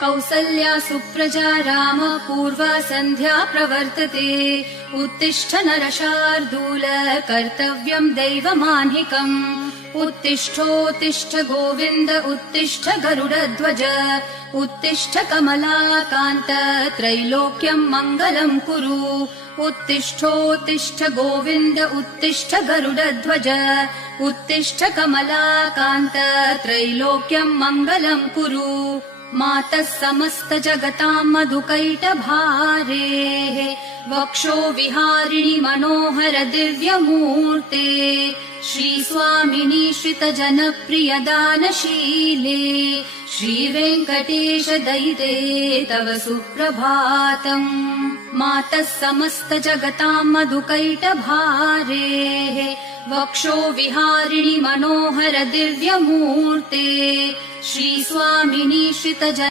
कौसल्या सुप्रजा राम पूर्वा सन्ध्या प्रवर्तते उत्तिष्ठ नरशार्दूल कर्तव्यम् दैवमान्हिकम् उत्तिष्ठोत्तिष्ठ गोविन्द उत्तिष्ठ गरुडध्वज उत्तिष्ठ कमलाकान्त त्रैलोक्यम् मङ्गलम् कुरु उत्तिष्ठोत्तिष्ठ गोविन्द उत्तिष्ठ गरुडध्वज उत्तिष्ठ कमलाकान्त त्रैलोक्यम् मङ्गलम् कुरु मातः समस्त जगताम् मधुकैटभारेः वक्षो विहारिणि मनोहर दिव्यमूर्ते श्रीस्वामिनि श्रितजनप्रिय दानशीले श्रीवेङ्कटेश दयिते तव सुप्रभातम् मातः समस्त जगताम् मधुकैटभारेः वक्षो विहारिणि मनोहर दिव्यमूर्ते श्रीस्वामिनि श्रितजन